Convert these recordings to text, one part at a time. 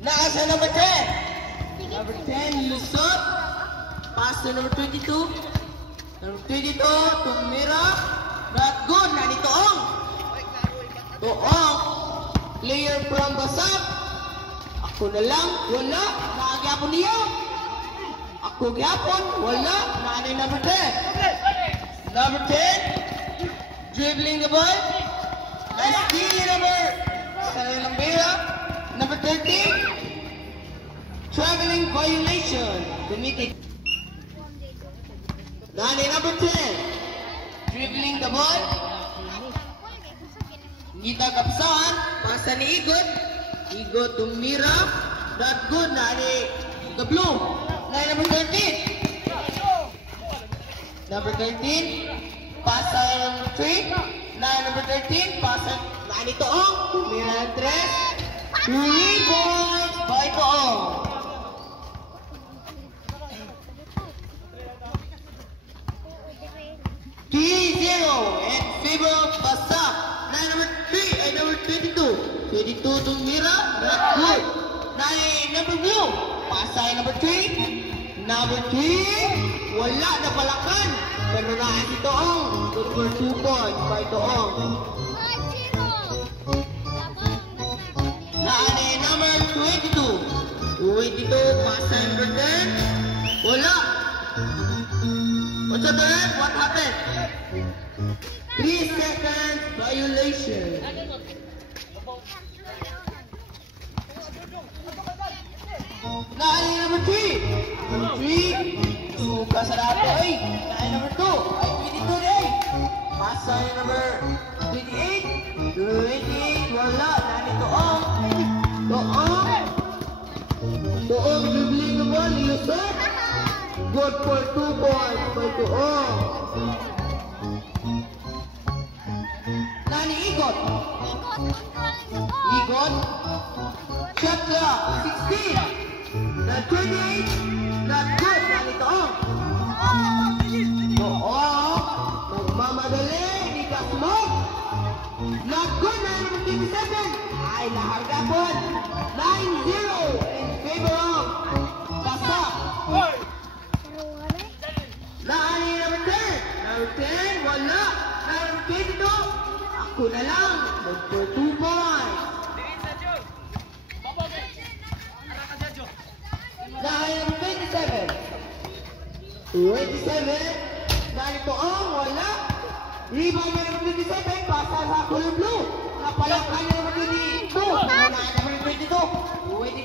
Nasa number 10. Number 10, Yusuf. Pass to number 22. Number 22, Tumira. Not good. Nani Toong. Toong. Player from Basap. Ako na lang. Wala. Nakagyapon niya. Ako gyapon. Wala. Nani number 10. Number 10. Dribbling the ball. Nice D number. Sarang Lambera. Number 13. Traveling violation. Committed. Nani number 10. Dribbling the ball. Ngita kapsahan. Pasa ni Igot. Igot tumira. Not good. Nani the blue. Nani number 13. Number 13. Pasa number 3. Nani number 13. Pasa Nani Toong. Tumira ng 3. 3 points by Toong. 3-0 in favor of Basap. Number 3 ay number 22. 22 Tumira. Not good. Number blue. Pasay number 3. Number 3. Wala na palakan. Pero naan si Toong. Good for 2 points by Toong. Number 22. 22 Pasay number 10. Wala. What's up there? What happened? 3 seconds violation. Nani number 3. Number 3. Suka sa lahat ay. Nani number 2. Ay 22 day. Pasay number 28. 28. Wala. Nani Toong. Toong. Toong dribbling the ball. Yusuf. Good for 2 points by Toong. Nani Igot. Igot. Shot clock. 16. Not 28. Not good. Nani Toong. Toong. Magmamadali. Hindi ka smoke. Not good. Nani number 27. Ay, naharga po. 9-0 in favor of Basap. Nani number 10. Number 10. Wala. Number 22. Ako na lang. Good for 2 points. Nani number 27. 27. Nani Toong. Wala. Rebound na number 27. Pasa sa kulong blue. Napalakan na number 22. Nani number 22. 22.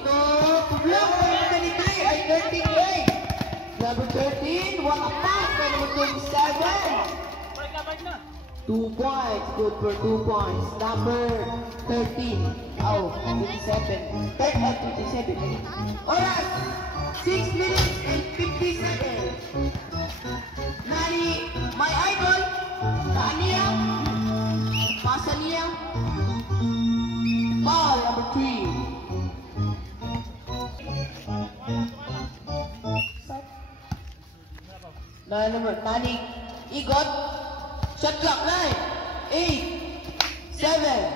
Block number 23. Ay 13 play. Number 13. Wala pass na number 27. 2 points. Good for 2 points. Number 13. Oh, 27. 27. Oras. 6 minutes and 50 seconds. Nani, my idol. Naniya. Pasa niya. Ball number 3. Nani, Igot. Shot clock 9, 8, 7.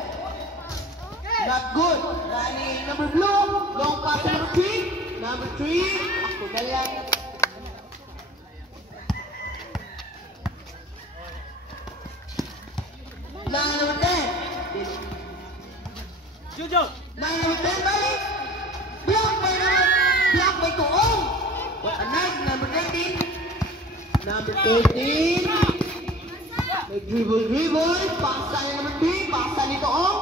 Not good. Nani number blue. Long pass number 3. Number 3. Ako na lang. Nani number 10. Jojo. Nani number 10 balik. Block by Toong. What a nice number 13. Number 13. May dribble. Pasa yung number 3. Pasa ni Toong.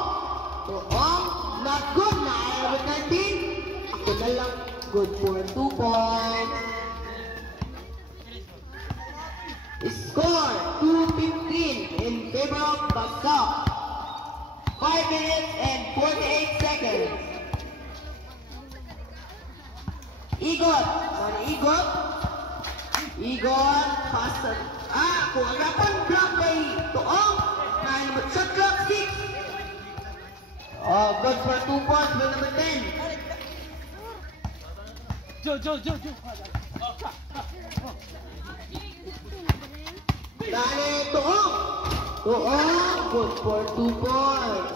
Toong. Not good. Number 13. Ako na lang. Good for 2 points. Score 2-15 in favor of Basap. 5 minutes and 48 seconds. Igot. Nani Igot. Igot. Pasa. Kung agapan block by Toong. Nine shot clock 6. Oh, good for 2 points by number 10. Jo. Dali, Toong. Toong, good for 2 points.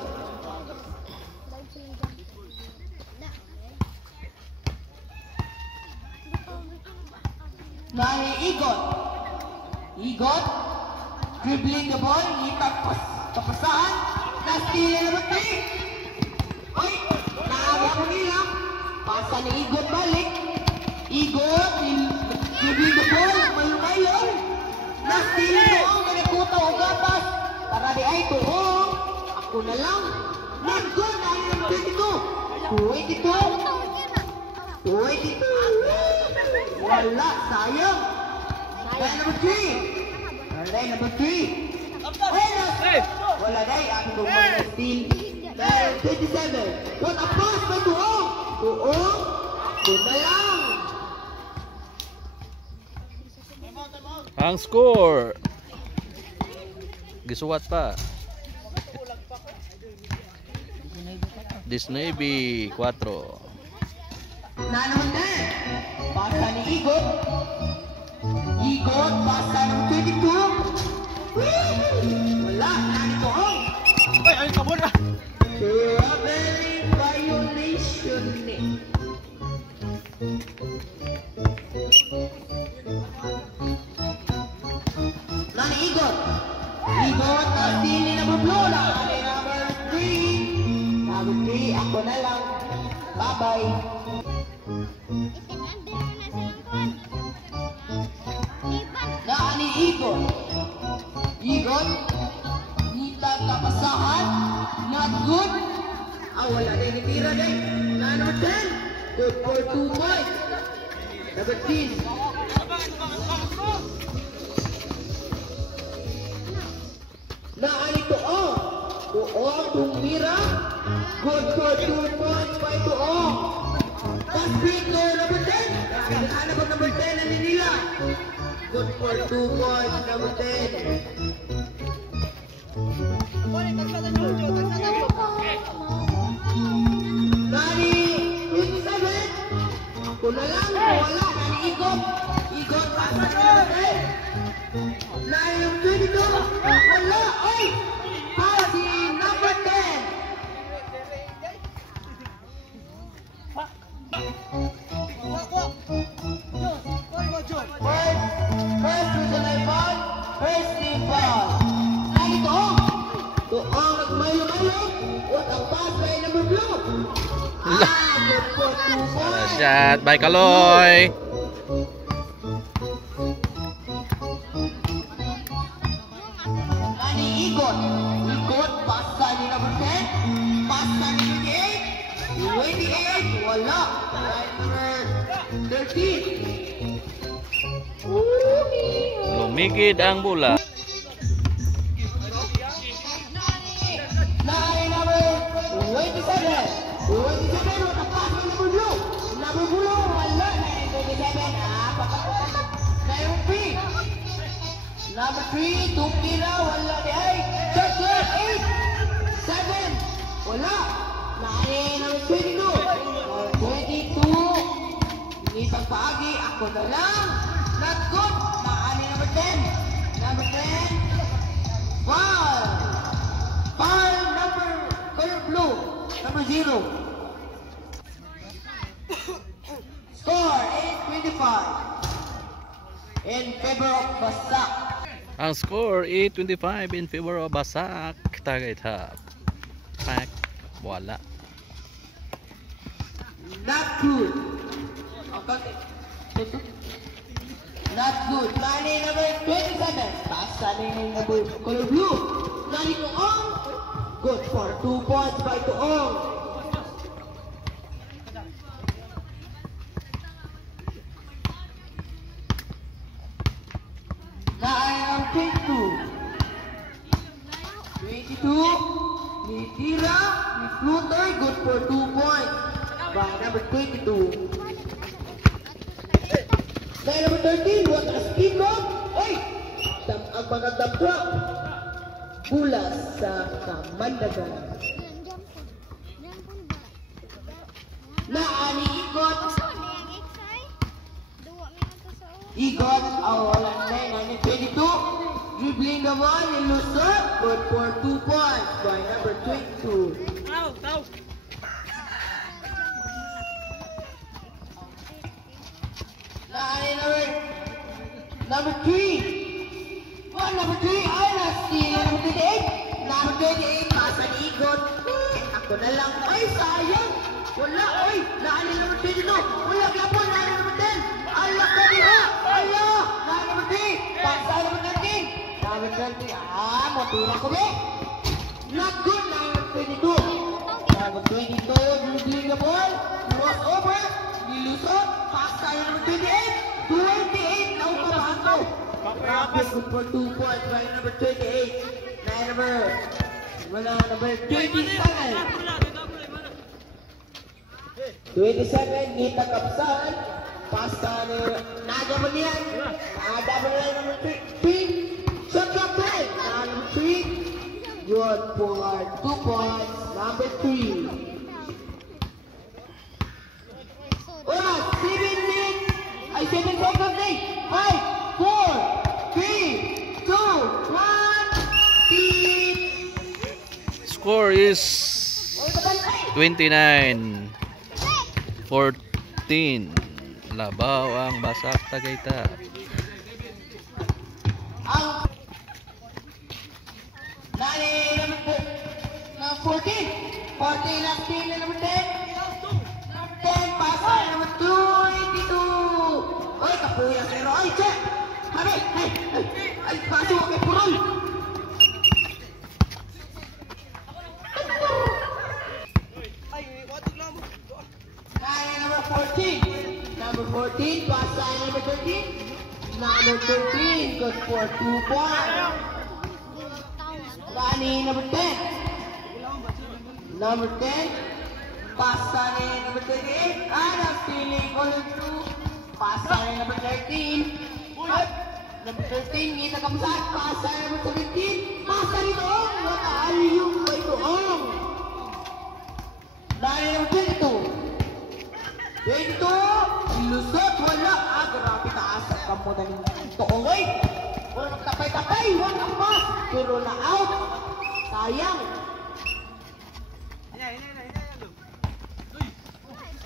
Nani Igot. Igot. Dribbling the ball. Kapasahan. Na-steal number 3. Oy! Naabot mo nila. Pasa ni Igot balik. Igot. Dribbling the ball. Mayo-mayo. Na-steal Tuong. Nanikuta o gatas. Para di ay Tuong. Ako na lang. Nag-goal. Nani number 22. 22. Wala, sayang. Line number 3. Line number 3. Wala day, aking gumang steal. Line 27. What a pass by Tuong. Tuong. Kuna lang. Ang score. Gisuwat pa. Disney 4. Nanonood. Pasa ni Igot. Igot, pasa ng 22. Wala, nani Tuong. Ay, ay, kabon na. Strawberry violation eh. Nani Igot. Igot, nasili na bublola. Nani number 3. Number 3, ako na lang. Bye-bye. Naani Igot. Igot. Nita kapasahan. Not good. Wala din itira din. Na number 10. Good for 2 points. Number 10. Naani Tuong. Tuong, tumira. Good for 2 points by Tuong. Paspito, number 10. Ano ba number 10 na nila? Good for 2 points, number 10. Nani 27. Ako na lang, wala. Nani Igot. Igot, pasa na number 10. Nani yung 22. Wala, oy! Pasi number 10. First to the line ball, first team ball. Nani Tuong. Tuong nagmayo-mayo. What ang pass by number blue. Good for 2 points. Shot by Kaloy. Nani Igot. Igot, pasa ni number 10. Pasa ni 28. 28, wala. Line number 13. Lumigid ang bola. Nani number 27. 27, what a pass by number blue. Number blue, wala. Nani 27. Number 3. Number 3, tumira, wala di ay. Just 8. 7. Wala. Nani number 22. 22. Hindi pagpaagi, ako na lang. Not good. Nani number 10. Number 10. Foul. Foul number color blue. Number 0. Score 8-25. In favor of Basak. Ang score 8-25 in favor of Basak. Tagaytap. Pack. Wala. Not good. Okay. Not good. Nani number 27. Pasa ni number color blue. Nani Tuong. Good for 2 points by Tuong. Nani number 22. 22. Ni Tira. Ni Fluter. Good for 2 points by number 22. Dahil number 13, what a speed up! Oy! Ang mga dabra. Bulas sa Kamandagan. Naani Igot. Igot, awalan na 22. Dribbling the ball in Lucer. Good for 2 points by number 22. Naani number Number 3. Number 3. Ay, na-steal. Number 28. Number 28. Pasa ni Igot. Ako na lang. Ay, sayang. Wala. Ay, naanin number 22. Wala ka po. Naanin number 10. Ala ka niya. Ala. Naanin number 3. Pasa number 13. Number 13. Motura ko ba? Not good. Number 22. Number 22. Dribbling the ball. Cross over. Nilusot. Pasa number 28. 28. Now kabahan ko. Rapid good for 2 points by number 28. Number 27. 27, Nita Kapsan. Pasta ni Naga Manian. Naga Manian number 3. Shot clock play. Number 3. Good for 2 points. Number 3. Wala, 7 minutes. Ay, 7 seconds eh. 5, 4, 3, 2, 1. Score is 29-14. Labaw ang Basak Tagaytap. Ang nani number 14. 14 last team na number 10. Number 10 pasa number 22. Oy, kapuya pero ay check. Habi, ay paso kay Purol. Number 14. Number 14 pasa number 13. Number 13 good for 2 points. Nani number 10. Number 10. Pasa ni number 38. Ana stealing color 2. Pasa ni number 13. Number 13 Nita Kapsan. Pasa ni number 17. Pasa ni Doong. Wala aliyong by Doong. Nani number 22. 22. Lusot. Wala. Grabe taas ang kamunan ng Doong. Wala tapay-tapay. Wala pass. Pero na out. Sayang.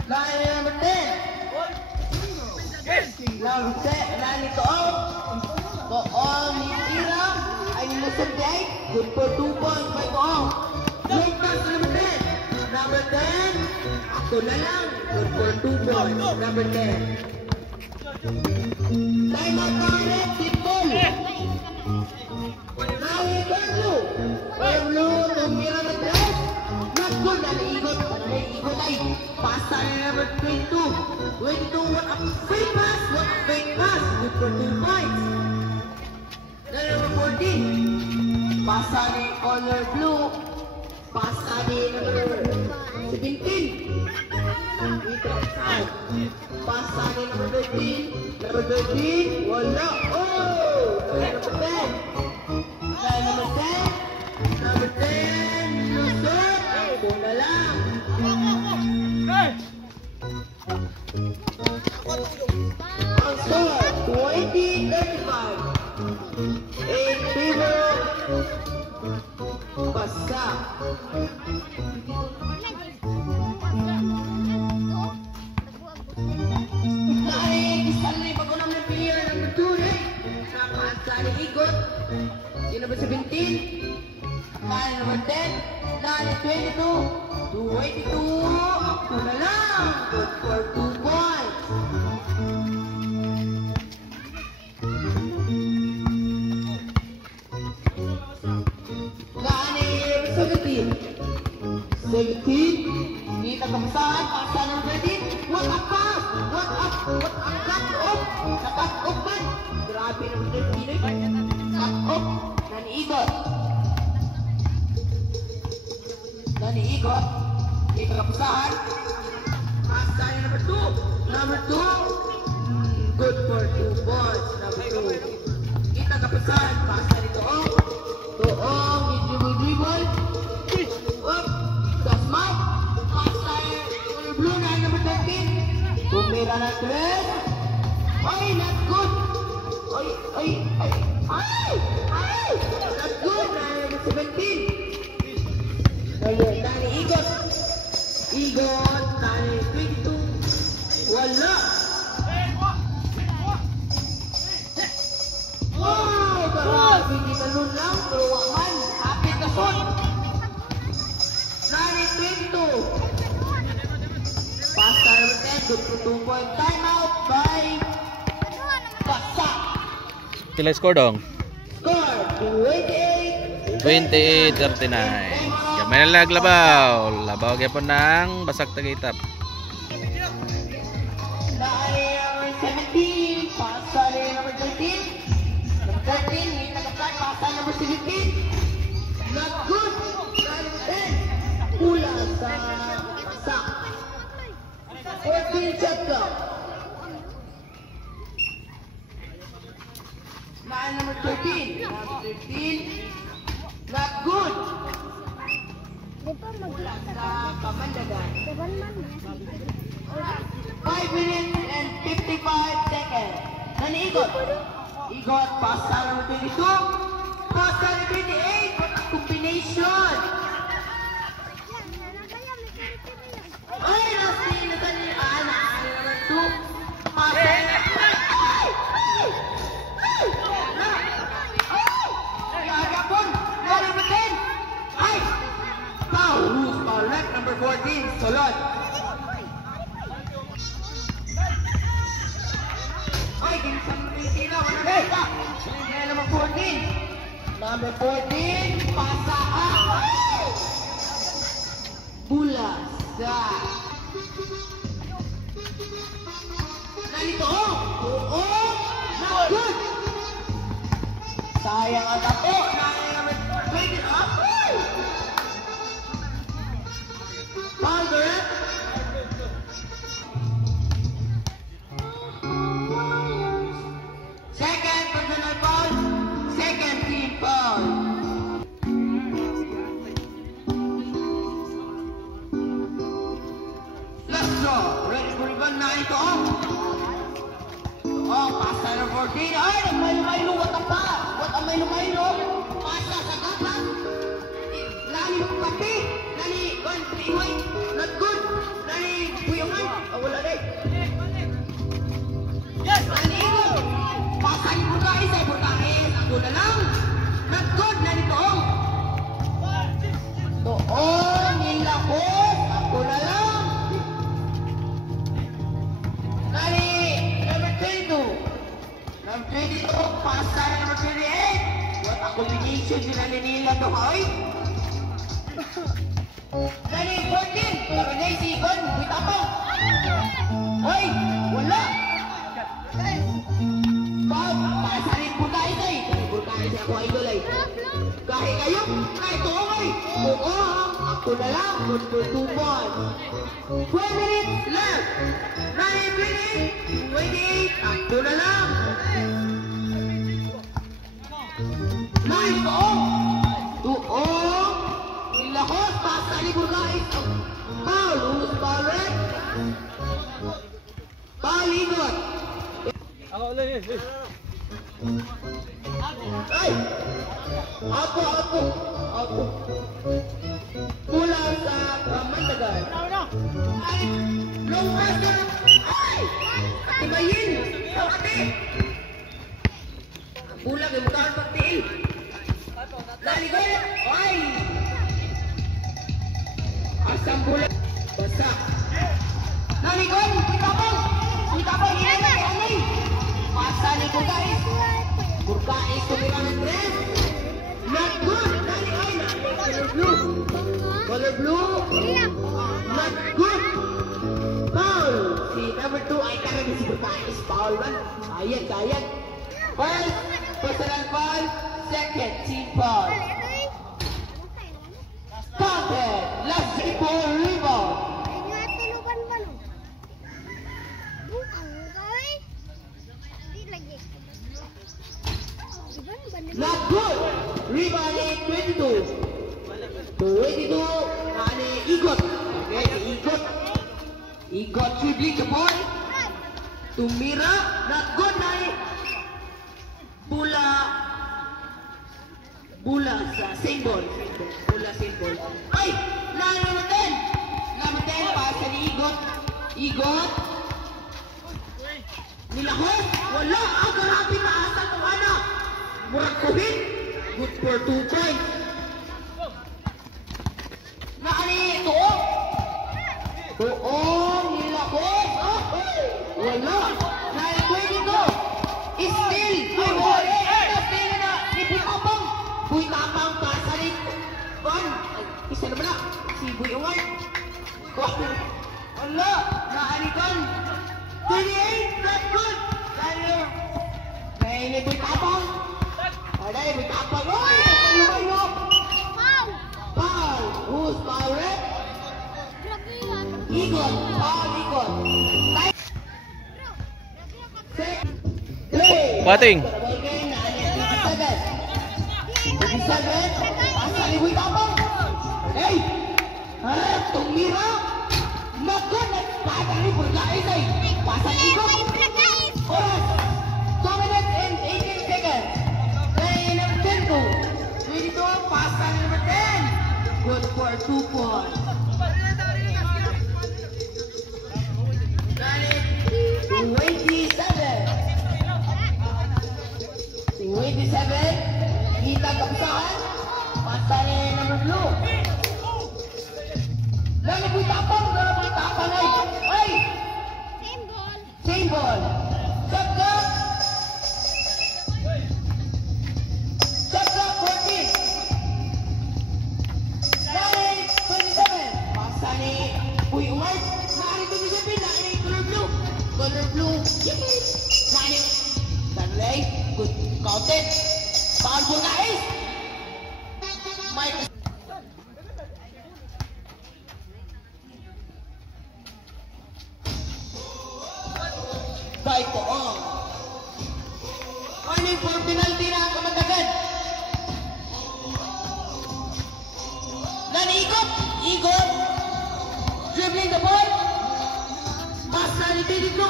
Line number 10. Number 10. Line Doong. Doong ni Ira. Ay nilusot day. Good for 2 points by Doong. Good pass number 10. Number 10. Ako na lang. Good for 2 points. Number 10. Time out Carlet. Tipol. Nawi Carlo. Carlo. Tumira na dress. Not good. Naliigot. Naliigot ay. Pasa na number 22. 22. What a fake pass. What a fake pass. Good for 2 points. Number 14. Pasa ni color blue. Pasa ni number 17. Pasa ni number 13. Number 13. Wala. Oh! Number 10. Number 10. Number 10. Lusot. Ito na lang. Ang score, 20-35. In favor of Basak. Igot, yung number 17, line number 10, line 22, 22, ako na lang, good for 2 points. Line 17, Nita Kapsan, pasa number 13, what a pass, what a cut off, cut off man, grabe naman 13 cut off, Nani Igot, Nita Kapsan, pasa number 2, good for 2 points, number 2, Nita Kapsan, pasa ni Doong, dribble, up, Dasmat, pasa blue na number 13, tumira na 12, ay, not good, ay, not good, na number 17, Nani Igot, Nani 22, wala. 2 point. Time out by Basak. Pila score dong? Score 28. 28-39. Gamay na naglabaw. Labaw gyapon ng Basak Tagaytap. Number 17. Pasa number 13. Number 13. Hindi nag-apply. Pasa number 17. Not good. Number 10. Pula sa Basak. 14 shot clock. Line number 13. Number 13. Not good. Sa Kamandagan. 5 minutes and 55 seconds. Naniigot. Igot. Pasa number 22. Pasa number 28. What a combination. Ay, nasi na tani. Number 2. Pasa number 14, Solot. Ay, ginisang Rizina, wala na ito. Number 14. Number 14, Pasa. Bulasa. Nalito. Oo. Not good. Sayang ang tapo. Number 20. Father. Second personal foul. Second team foul. Let's go. Ready for the gun na ito. Oh, pasa number 14. Ay, nagmaylo-maylo. What ang pa? What ang maylo-maylo? Pasa sa kapan. Lali ng kape. Lali, gun, iway. Not good. Lali, buyangan. Wala rin. Yes! Lali, ito. Pasa ni Burkais ay Burkais. Ako na lang. Not good. Lali, toong. Toong, nilakot. Ako na lang. Lali, number 22. Number 22, pasa na number 28. What a combination sila nila to, ay? Dali, 14. Karoon si Igon. Wita po. Hoy, wala. Pasa rin Burkais ay. Burkais ako ay gulay. Kahit kayo, kahit toong ay. Oo, ako na lang. Good for 2 points. 12 minutes left. 9 minutes. 28. Ako na lang. 9 toong. Toong. Ilahos. Pasa ni Burkais. Foul. Who's foul red? Foul Igot. Ako ulit. Ay! Ako. Pula sa Kamandagan. Ay! Long pressure! Ay! Atibayin! Ate! Pula kay Mutaan Pagtiin. Laligay! Ay! Asam pula. Basak. Laligay! Pitapong! Inay! Pasa ni Burkais. Burkais tumira ng dress. Not good. Laligay na. Color blue. Color blue. Not good. Foul. Si number 2 ay karang si Burkais. Foul man. Sayang. First, personal foul. Second, team foul. Counted. Last equal rebound. Not good. Rebound 22. 22. Ani Igot. Okay, Igot dribbling the ball. Tumira. Not good. Nani. Bula sa symbol. Bula symbol. Ay! Number 10. Number 10. Pasa ni Igot. Nilahos. Wala. Grabe maasal ng anak. Murag kuhin. Good for 2 points. Naani, tuong. Nilahos. Wala. 9-22. Still. Ay, wala. Still na. Ni Buy Tapang. Buy Tapang pasa ni Juan. Isa naman na. Si Buy Ungay. Wala. Naanikan. 28. Not good. Kaya ni Buy Tapang. Aday, Buy Tapang. Oy! Kayo. Foul. Who's foul, red? Ikot. Foul, ikot. Pating. Pasal ni Buy Tapang. Hey! Harap tumira. Magon at patang ni Burgais ay. Pasal ikot. Oras. 2 minutes and 18 seconds. Play number 10 to. 22. Pasal number 10. Good for 2 points. 27, kita kebesaran pasal nomor blue. Lalu Buy Tapang, ay. Same ball. Shot clock 14. 9-27. Pasal ni Buy Ungay. Nari 27, nari color blue. Color blue. Nari. Danlay. Good. Counted. Foul Burgais. Mike. Baik po. Warning for penalty na kamatagan. Ikot. Dribbling the ball. Pasa ni 22.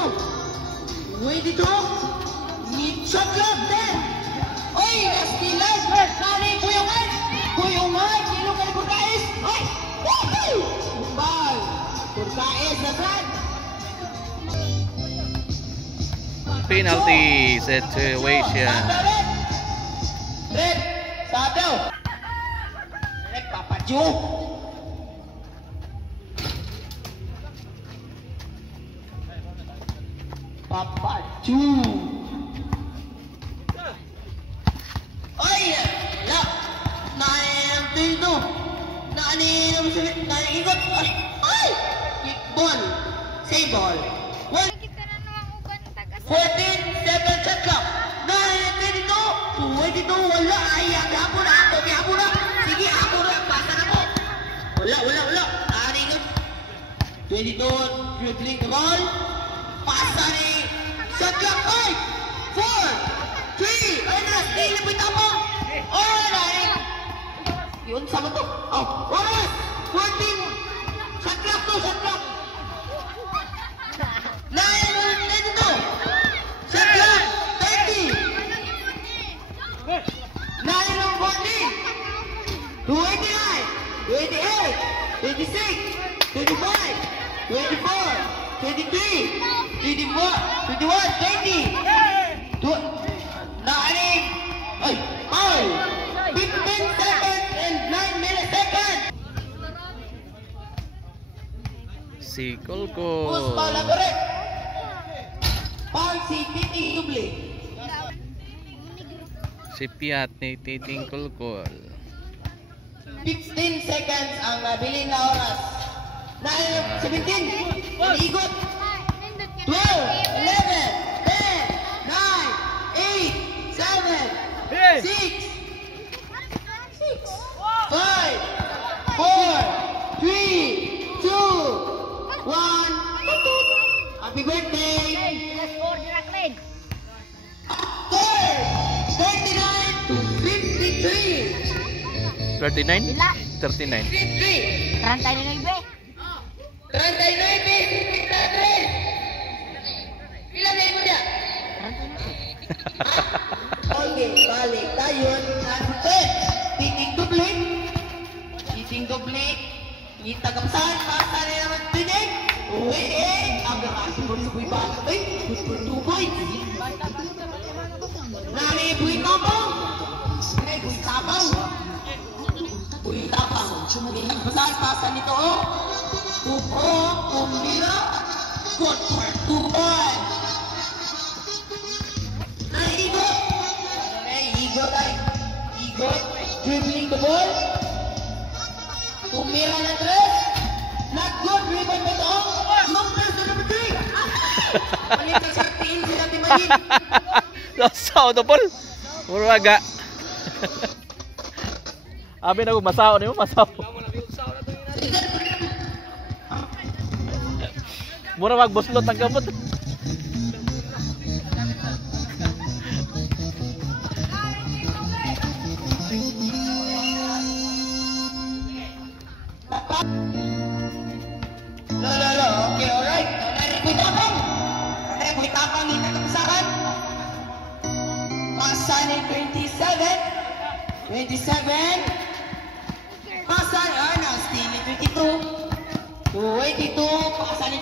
Shot clock 10. Oy, nasty last. Nani Buy Ungay. Sino kay Burgais? Oy! Woohoo! Ball. Burgais na brad. Penalty situation. Red. Sabaw. Red Papaju. Papaju. Ay! Wala! Nain ang ikot! Ay! Kickball! Save ball! 14 seconds shot clock! 22! Wala! Ay! Agapon na ako! Sige! Ako na! Pasa na po! Wala! Nain ikot! 22 dribbling the ball! Pasa ni shot clock! 5! 4! 3! Ay na! Stay na Buy Tapang! Alright! Yun, sama to. Oh, oras! 14! Shot clock to, shot clock! 9 to! Shot clock! 30! 9 on 14! 29! 28! 26! 25! 24! 23! 24! 21! 20! Naanin! Ay! 15 seconds and 9 milliseconds! Si Who's Kolkol. foul na correct? Foul si Titing Duble. Si Piat ni Titing Kolkol. 15 seconds ang nabili na oras. 17! Igot! 12! 11! 10! 9! 8! 7! 6! 5! 4! 3! 2! 1! Happy birthday! Third! 39 to 53! 39? Bila? 39. 53! 39. 39, 53! Ilan na mo dia? Okay, balik tayo. Natin, titing doble. Kita kapsahan, pasal na naman tinig. Ang gakasi mo sa Buy Batay. Good 2 points. Nani Buy Tapang. Buy Tapang. Kapsahan, pasal nito. Pumila. Good for 2 points. Lasaw to pol. Muraga. Abi na ko masaw nimo, masaw. Mura magbuslot ang gamot. Lo, okay, alright. Kuy tapang ito kapisahan. Pasa ni 27. 27. Pasa na still ni 22. 22. Pasa ni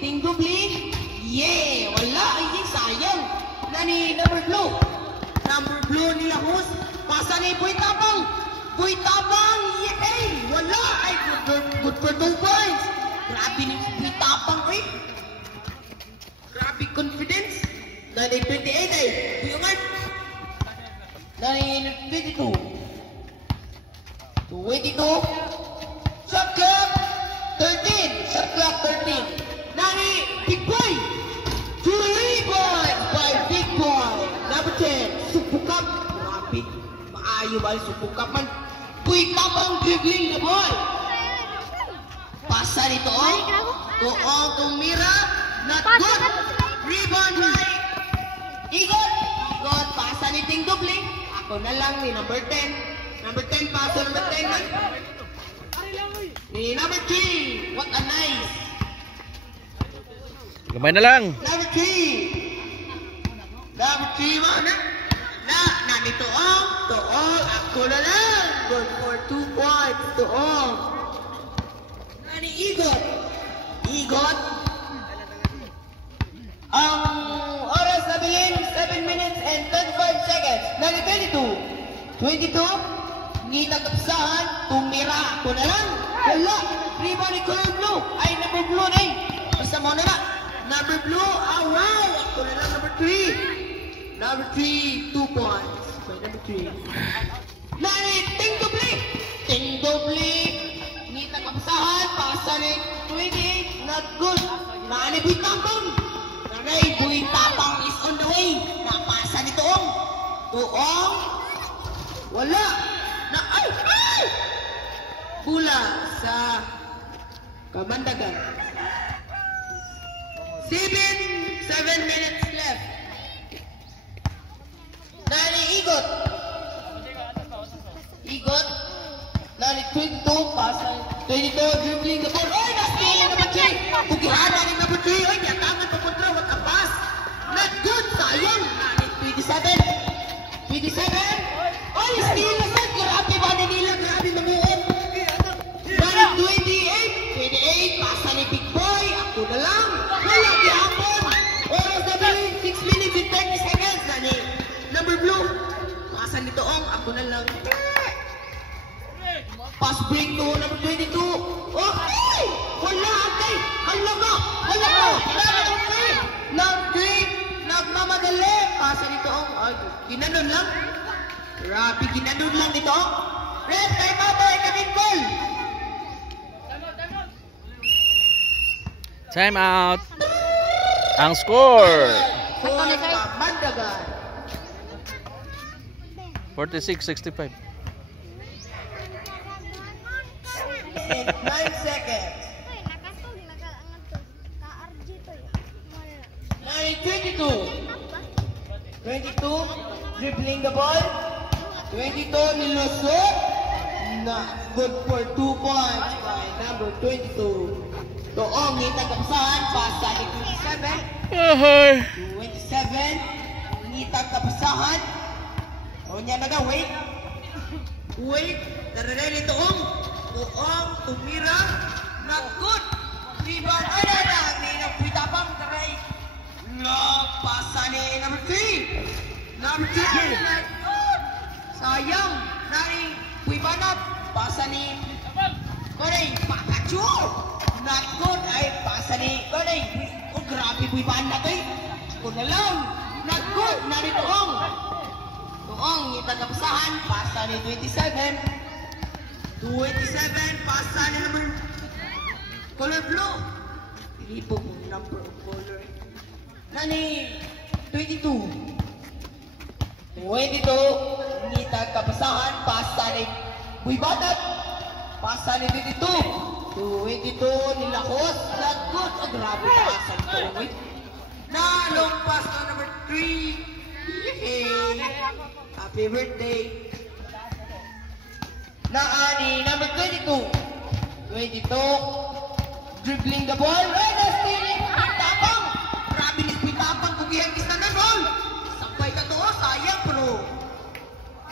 Ting Dubli. Yeah, wala ay sayang. Nani number blue ni Lahus. Pasa ni Buy Tapang. Yeah, wala ay good for 2 points. Grabe ni Buy Tapang eh. Grabe confidence. Nani 28 ay. Buyungan. Nani 22. 22. Shot clock 13. Nani Big Boy. 3 points by Big Boy. Number 10. Supukap. Grabe. Maayo ba supukap man. Buy Tapang dribbling the ball. Pasa nito Tuong tumira. Not good. Rebound by Igot. Pasa ni Ting Dubli. Ako na lang ni number 10. Number 10 pasa number 10 man. Ni number 3. What a nice. Gamay na lang. Number 3 man. Nani Tuong. Ako na lang. Good for 2 points. Tuong. Nani Igot. Ang oras na bilin, 7 minutes and 35 seconds. Nani 22. Ngitang kapsahan, tumira. Ako na lang. Wala. Rebound ni Color Blue. Ay, number blue na eh. Basta mo na na. Number blue, wow. Ako na lang, number 3. Number 3, 2 points. So, number 3. Nani, Ting Dubli. Ngitang kapsahan, pasa ni 28. Not good. Nani, Buy Tapang. Buy Tapang is on the way. Napasa ni Tuong. Wala. Ay! Bula sa Kamandagan. 7 minutes left. Nani Igot. Nani 22. Pasa 22. Dribbling the ball. Oy! Nasti number 3. Pugihan ni number 3. Oy! Yatangan pa kontra. What a pass. Not good. Sayang. Nani 27. Oy! Steal na sad. Grabe ba nila? Grabe namuot. Nani 28. Pasa ni Big Boy. Ako na lang. Wala gihapon. Oras na bilin. 6 minutes and 30 seconds. Nani number blue. Pasa ni Tuong. Ako na lang. Pass break to number 22. Okay! Wala, okay! Wala ka! Number 3. Nagmamadali. Pasa ni Tuong. Ay, ginanon lang. Grabe, ginanon lang nito. Red, kay Maboy, kaming goal. Time out. Ang score. For Kamandagan. 46-65. 9 seconds. 22. Dribbling the ball. 22 nilusot. Good for 2 points by number 22. Tuong ngitang kapsahan. Pasa ni 27. 27. Ngitang kapsahan. O niya na wait. Tararay ni Tuong. Tumira. Not good. Rebound. Ni Buy Tapang. Taray. Pasa ni number 3. Number 3. Not good. Sayang. Nari Buy Banat. Pasa ni Koray. Pakachu. Not good. Ay, pasa ni Koray. Grabe Buy Banat eh. Ako na lang. Not good. Nari Tuong. Ngitang kapasahan. Pasa ni 27. 27, pasa ni number color blue. Ilipo mo number of color. Nani 22. 22, ngitag kapasahan, pasa ni Buibatat, pasa ni 22. 22, nilakos, not good. Oh, grabe pasa nito. Na, long pass to number 3. Yay! Happy birthday. Na, ani, number 22. 22, dribbling the ball. Ay, na-stealing. Tapang. Grabe ni Pitapang. Kugihan kis na nanol. Sampay ka to, oh, sayang, pero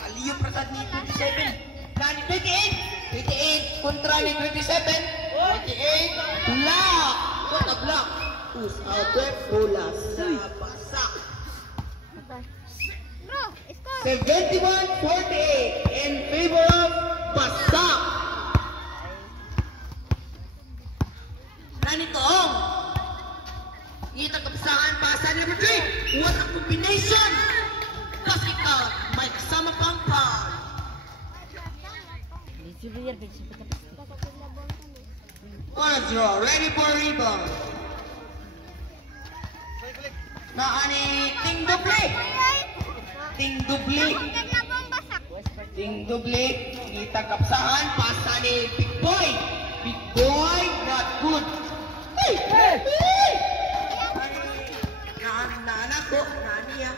aliyo prasad ni 27. Nani 28. 28 kontra ni 27. 28. Block. What a block. Who's out there? Bola sa basak. 71-48 in favor of Basak. Nani Toong. Ngitag kapasahan, pasa number 3. What a combination. Kasi may kasama pang foul. What a draw. Ready for rebound. Naani Ting Duble. Ting Duble. Ting Duble. Ngitag kapasahan, pasa ni Big Boy. Big Boy, not good. Hey! Hey! Naanak ko. Naniya.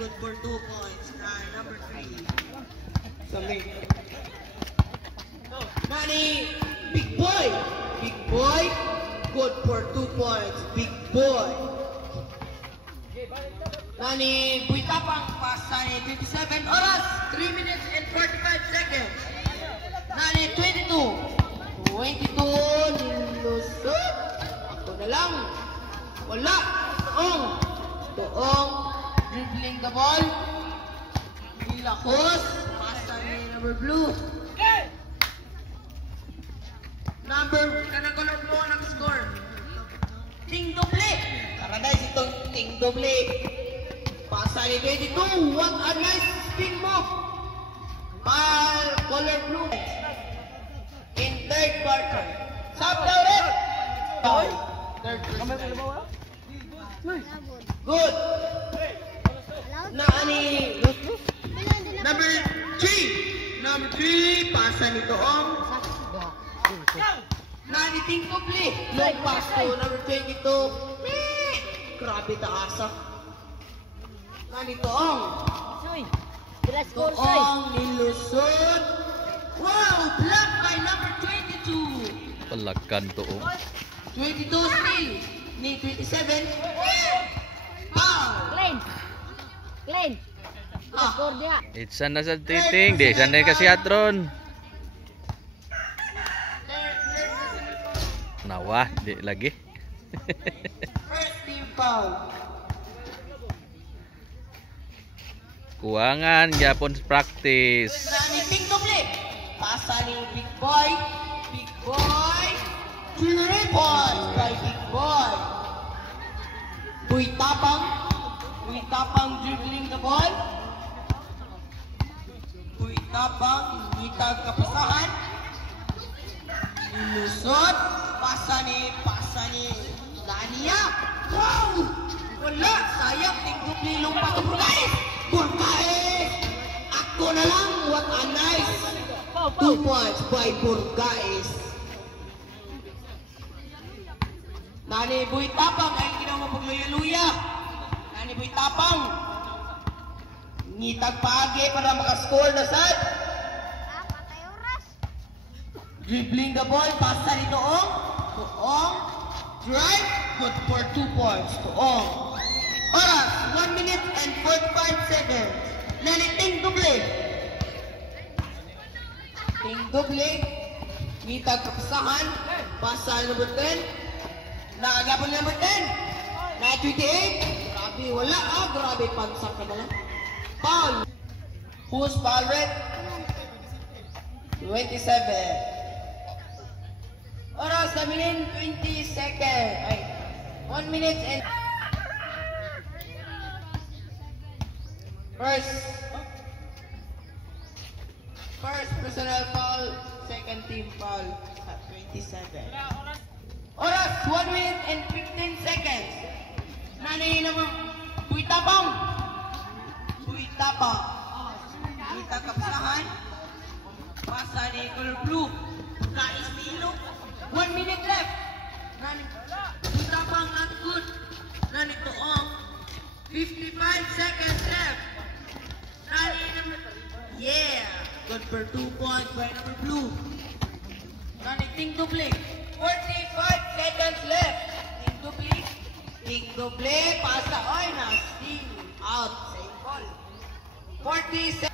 Good for 2 points. Number 3. Something. Nani, Big Boy. Big Boy. Good for 2 points. Big Boy. Nani, Buitapang pasa ni 57 oras. 3 minutes and 45 seconds. Nani, 22. 22, nilusot. Ako na lang. Wala. Toong. Toong. Dribbling the ball. Nilakos. Pasa ni number blue. Kanang color blue ang nag-score. Ting Doble. Paradise itong Ting Doble. Pasa ni 22. What a nice spin move. Color blue. In third quarter. Sub down it. Third quarter. Good. Naani. Number 3. Number 3. Pasa ni Toong. Naani Ting Doble. Long pass to number 22. Grabe taasa. Naani Toong. Toong nilusot. Wow! Blocked by number 22. Palakan to. 22 still. Ni 27. Foul. Clean. Score dia. Itsan na sa titing. Di, sanay kasi atron. Nawa, di lagi. First team foul. Kuangan, Japon practice. Nani Ting Doble. Pasa ni Big Boy. Big Boy. 3 points by Big Boy. Buitapang. Buitapang dribbling the ball. Buitapang. Ngitag kapasahan. Ilusot. Pasa ni Lania. Wow! Wala. Sayang. Ting Doble lumpa to Burgais. Burgais. Ako na lang. What a nice 2 points by Burgais. Nani Buitapang ay ginawa pagluya-luya. Nani Buitapang. Ngitag paagi para makascore na sad. Dribbling the ball. Pasa ni Toong. Toong. Drive. Good for 2 points. Toong. Oras. 1 minute and 45 seconds. Nani Ting Doble. Ting Doble. Ngitag kapasahan. Pasa number 10. Nakagapon number 10. Na 28. Grabe, wala grabe pagsak ka lang. Foul. Who's foul red? 27. Oras na bilin, 20 seconds. Ay, 1 minute and... First personal foul, second team foul at 27. Oras, 1 minute and 15 seconds. Nani number Puy Tapang. Puy Tapang. Kita kapsahan. Pasa ni color blue. Ka-estilo. 1 minute left. Puy Tapang not good. Nani Toong. 55 seconds left. Nani number. Yeah. Good for 2 points by number blue. Nani Ting Duble. 45 seconds left. Ting Duble. Ting Duble. Pasa. Oy na. Sting. Out. Same ball. 40 seconds.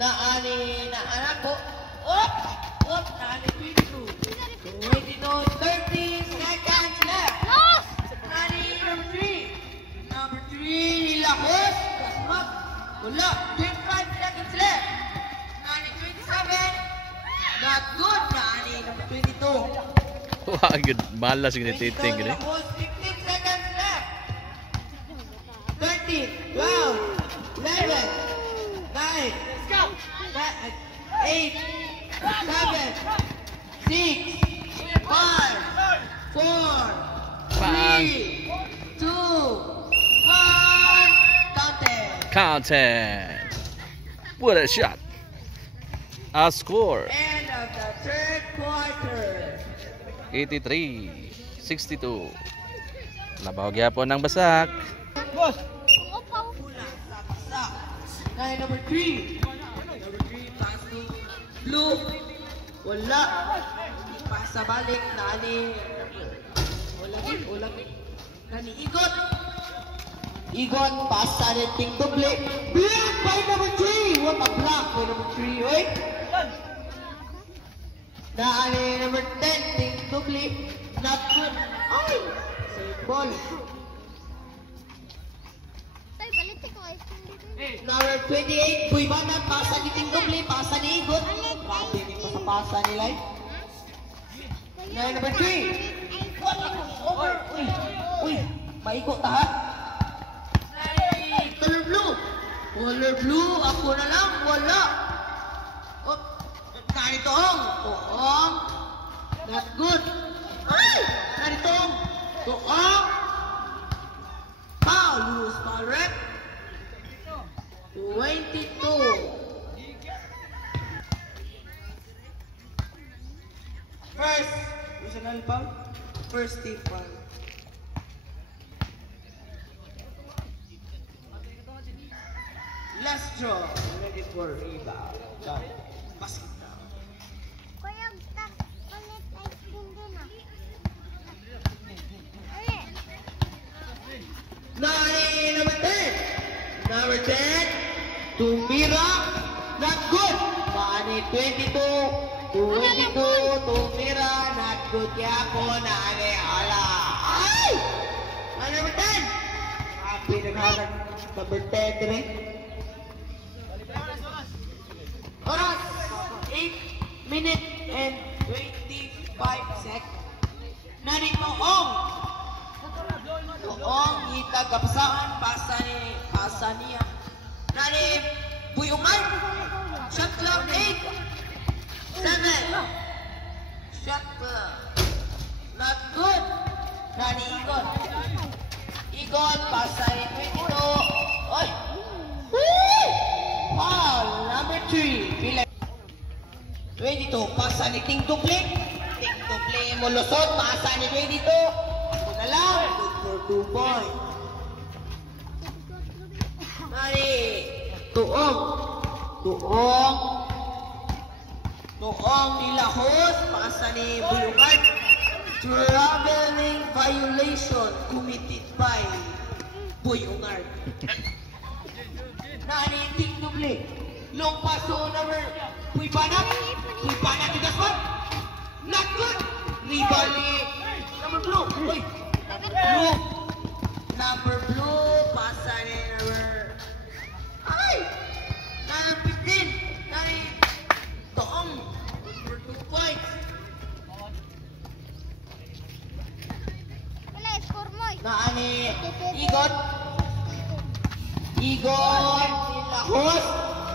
Naani na anak ko. Op! Op! Naani 22. 22. 30 seconds left. Naani number 3. Number 3. Nilahos. Kasmak. Wala. 25 seconds left. Naani 27. Not good. Naani number 22. Wah, good. Malas gini titing gini. Nilahos. 15 seconds left. 13. 12. 11. 9. 8, 7, 6, 5, 4, 3, 2, 1, counted. Content. What a shot. A score. End of the third quarter. 83-62. Nabahogya po ng Basak. Boss! Pula sa basa. Line number 3. Number 3, pass to blue. Wala. Pasa balik. Nani. Wala. Nani Igot. Igot. Pasa ni Ting Duble. Block by number 3. What a block by number 3. Wait. Nani number 10. Ting Duble. Not good. Ay. Save ball. Number 28, Puy Banat, pasa ni Ting Duble, pasa ni Igot. Grabe rin pa sa pasa nila. Number 3. Over. Uy, maikot ta ha. Color blue. Color blue, ako na lang, wala. Oh, ganito ang. Tuong. Not good. Ay, ganito ang. Tuong. Foul, loose foul rep. 22. First, personal foul. First team foul. Last draw. Ready for rebound. Done. Basket down. Number 10. Number 10. Tumira. Not good. Paani 22. 22. Tumira. Not good. Kaya po naani. Ala. Ay! Number 10. Happy naghalag. Number 10 rin. Oras. 8 minutes and 25 seconds. Nani Toong. Toong kita kapsaan pasa niya. Nani Buyungan. Shot clock 8. 7. Shot clock. Not good. Nani Igot. Igot pasa ni 22. Oy. Woo! Foul number 3. 22 pasa ni Ting Duble. Ting Duble molusot pasa ni 22. Ako na lang. Good for 2 points. Nani Tuong. Tuong nilahos pasa ni Buyugan. Traveling violation committed by Buyugan. Nani Ting Duble. Long paso number Puy Banat. Puy Banat tigas one. Not good. Ribali. Number blue. Uy. Blue. Number blue. Pasa ni number. Ay. Number 15. Nani Toong. For 2 points. Nani Igot. Nilahos.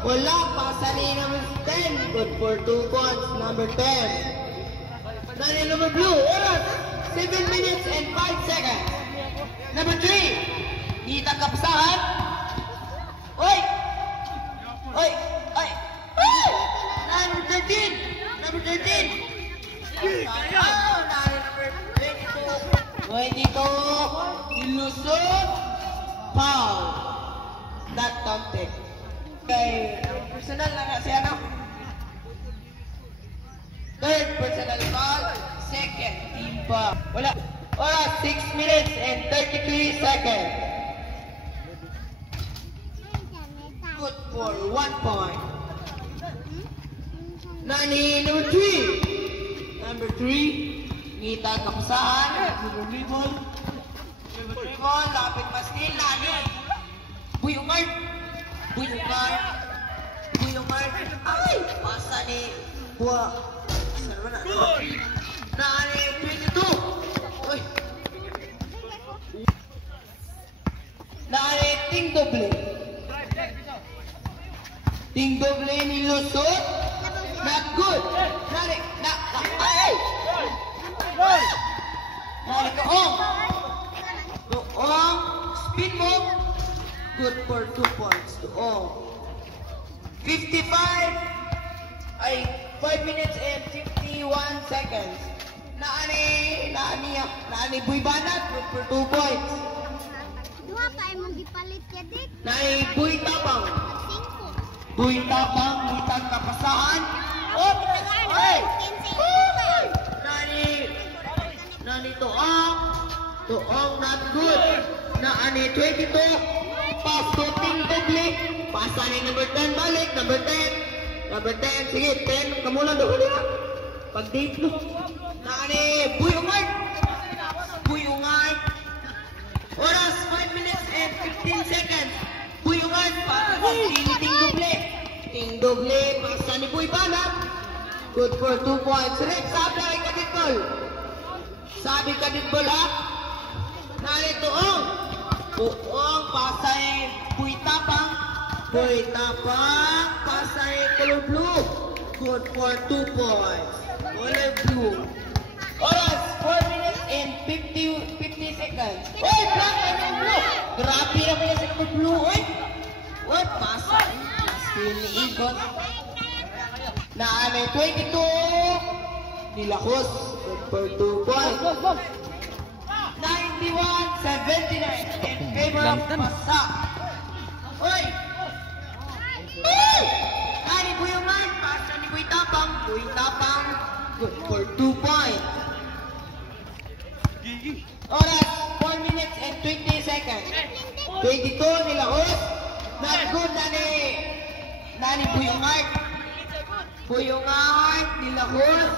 Wala. Pasa ni number 10. Good for 2 points. Number 10. Nani number blue. Oras. 7 minutes and 5 seconds. Number 3. Ngita kapasahan. Oy! Oy! Oy! Oy! Number 13. Number 13. Oh, number 22. 22. Ilusot. Foul. Not counted. Okay. Personal na nga siya, no? Third personal foul. Second team foul. Wala. Oras 6 minutes and 33 seconds. Good for 1 point. Nani number 3. Number 3. Ngita kapasahan. Dribble. Dribble. Lapit pastil. Nani. Buyungan. Buyungan. Buyungan. Ay! Pasa ni Buwa. Sarwa na. Nani 22. Uy. Nani ting doble. Ting doble ni Lusot. Not good. Nani. Ay! Nani Tuong. Tuong. Spin move. Good for 2 points. Tuong. 55. Ay, 5 minutes and 51 seconds. Naani Buy Banat, good for 2 points. Dua ka ay mong gipalit ka, Dik. Naani Buy Tapang. Buy Tapang, ngitang kapasahan. Oh, ay! Naani Tuong. Tuong not good. Naani 22. Pass to Ting Doble. Pasa ni number 10 balik, number 10. Number 10, sige, 10. Kamulan doon niya. Pag-date no. Naani Buyungan. Buyungan. Oras 5 minutes and 15 seconds. Buyungan. Pasa ni Ting Doble. Ting Doble. Pasa ni Buy Banat. Good for 2 points. Rex, sabi kay Kaditbol. Sabi Kaditbol ha. Naani Tuong. Tuong. Pasa ni Buy Tapang. Buy Tapang. Pasa ni Color Blue. Good for 2 points. Color Blue. Oras 4 minutes and 50 seconds. Oy, black and blue. Grabe na kaya sa Color Blue. Oy. What? Pasa. Still ni Igot. Naanay 22. Nilakos. Good for 2 points. 91-79 in favor of Pasa. Oy. Nani Buyungan. Pasa ni Buy Tapang. Buy Tapang. Good for 2 points. Oras 4 minutes and 20 seconds. 22 nilakos. Not good Nani Buyungan. Buyungan nilakos.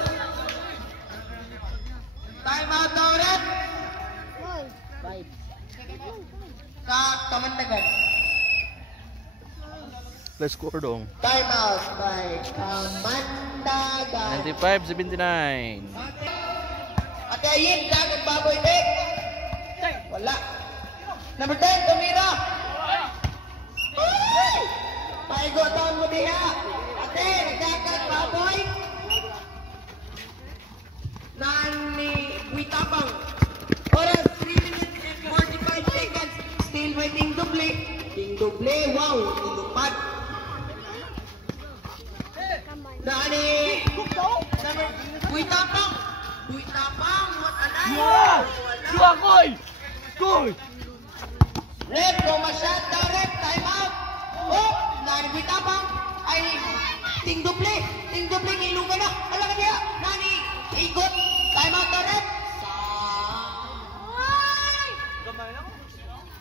Time out na ulit. Sa Kamandagan. Let's score dong. Time out by Kamandagan. 95-79. Ate Ayin, dagat baboy, Dek. Wala. Number 10, tumira. Uy! Paigoton mo diha. Ate, nagdagat baboy. Nani Buy Tapang. Oras 3 minutes and 45 seconds. Still by Ting Doble. Ting Doble, wow, tinupad. Nani Buy Tapang. Buy Tapang, what an eye. Dua koy! Koy! Red, go masyad daw, Red. Time out. Oh, Nani Buy Tapang. Ay, Ting Doble. Ting Doble, ngilungan na. Ala ka niya. Nani, Igot. Time out daw, Red.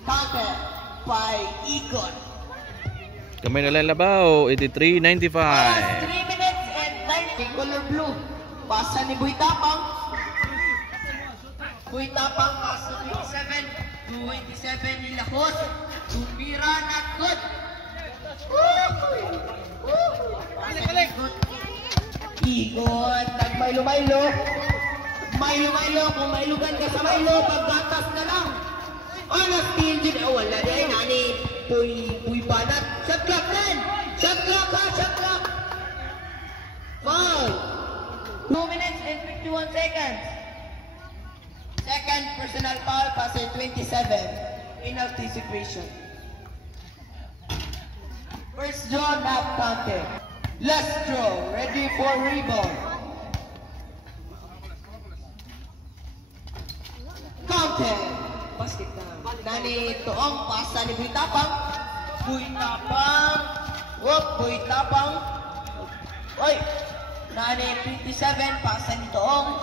Counter by Igot. Kamay na lang labaw. 83-95. 3 minutes and 90. Color blue. Pasa ni Buy Tapang. Buy Tapang, pasa 27. 27 ni Lahos. Tumira, not good. Igot. Nag-Milo-Milo. Milo-Milo. Kung mailugan ka sa Milo, paggatas na lang. Ano, steal din. Oh, wala din. Nani, Buy Banat. Shot clock din. Shot clock ha, shot clock. Foul. 2 minutes and 51 seconds. Second person. personal foul, passer 27. Penalty situation. First draw, not counted. Last draw, ready for rebound. Counted. Basket na. Nani Toong, pasa ni Buitapang. Buitapang. Whoop, Buitapang. Oy. Nani 27, pasa ni Toong.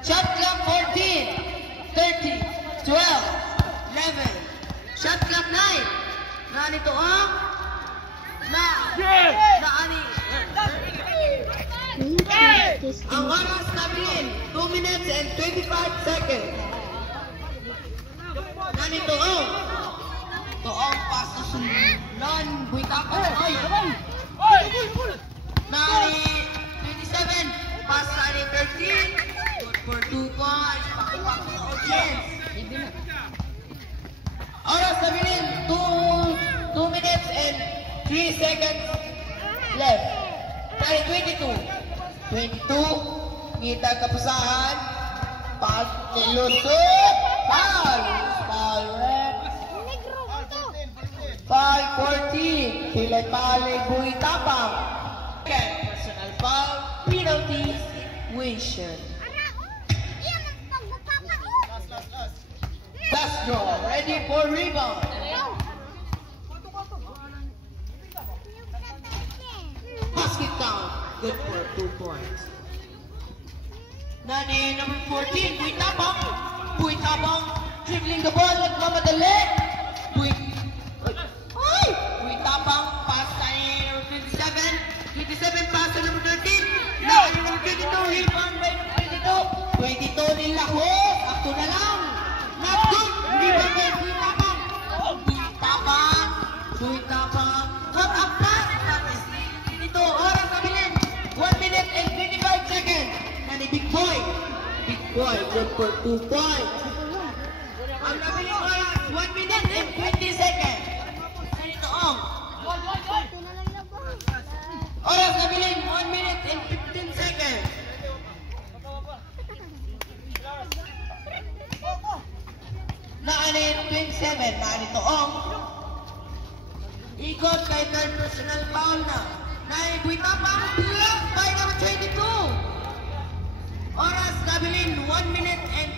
Shot clock 14, 30, 12, 11. Shot clock 9. Nani Toong. Naani. Ang oras namin, 2 minutes and 25 seconds. Nani Toong. Toong pass na sundan. Buitapang. Nani 27. Pass nani 13. Good for 2 points. Pakipak sa audience. Oras namin, 2 minutes and 3 seconds left. Nani 22. Ngita kapusahan. Pass nilusot. Foul red. Foul 14. Pilay-palay Buitapang. Personal foul. Penalty situation. Last draw. Ready for rebound. Basket count. Good for 2 points. Nani number 14. Buitapang. Buitapang. Dribbling the ball. Nagmamadali. Buitapang. Pass nani number 27. 27 pass to number 13. Nani number 22. Rebound by number 22. 22 nila ho. Ako na lang. Not good. Rebound by Buitapang. Buitapang. Not up pass. Dito. Oras na bilin. 1 minute and 25 seconds. Nani Big Boy. Big Boy. Good for 2 points. Ang nabiling oras. 1 minute and 20 seconds. Nani Toong. Oras na bilin, 1 minute and 15 seconds. Naani 27, naani Toong. Ikot kay third personal foul na. Naani Buitapang, block by number 22. Oras na bilin, 1 minute and...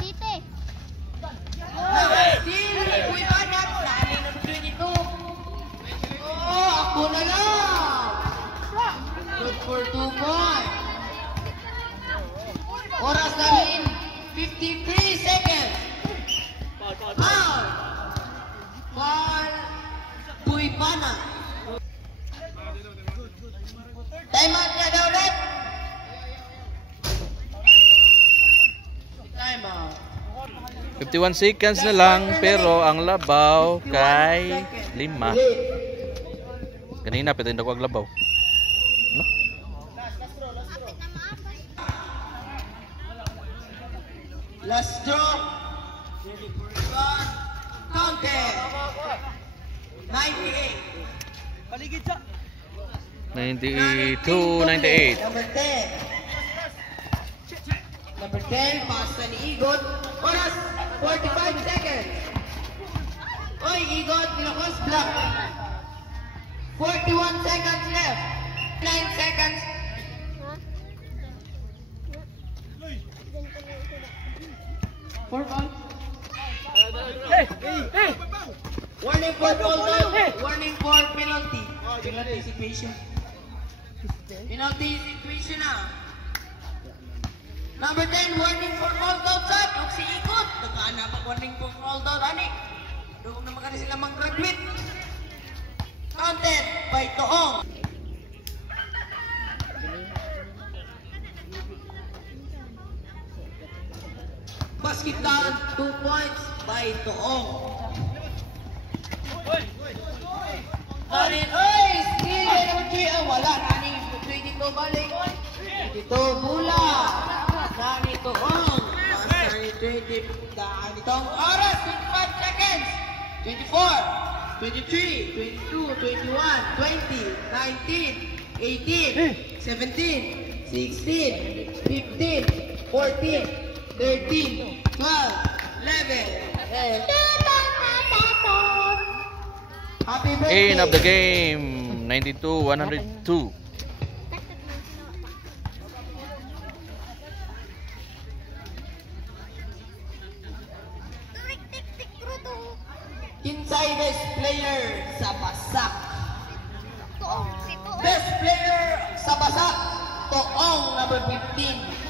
City. Still, Buitapang, naani number 22. Oh, ako na lang. Good for 2 points. Oras namin, 53 seconds. Foul. Foul. Buipana. Time out na daw ulit. Time out. 51 seconds na lang, pero ang labaw kay 5. Kanina pwede na ko ang labaw. No? Last draw. Counted. 98. 92, 98. Number 10. Number 10, pasta ni Igot. Oras, 45 seconds. Oy, Igot, tinakos, block. 41 seconds left. 9 seconds. Four ball. Warning for foul down. Warning for penalty. Penalty situation. Penalty situation na. Number 10, warning for foul down side. Huwag si Ikot. Nagkaan na warning for foul down. Ani? Huwag naman ka sila mag-graduate. Counted by Toong. Basket down, 2 points by Toong. Narin, oy! Steal by number 3. Ah, wala. Naning 22 balik. 22 bula. Nani Toong. Master ni 20. Nani Toong. Oras, 25 seconds. 24, 23, 22, 21, 20, 19, 18, 17, 16, 15, 14, 13, 12, 11. Happy birthday. End of the game. 92-102. Kinsay best player sa Basak. Best player sa Basak, Toong number 15.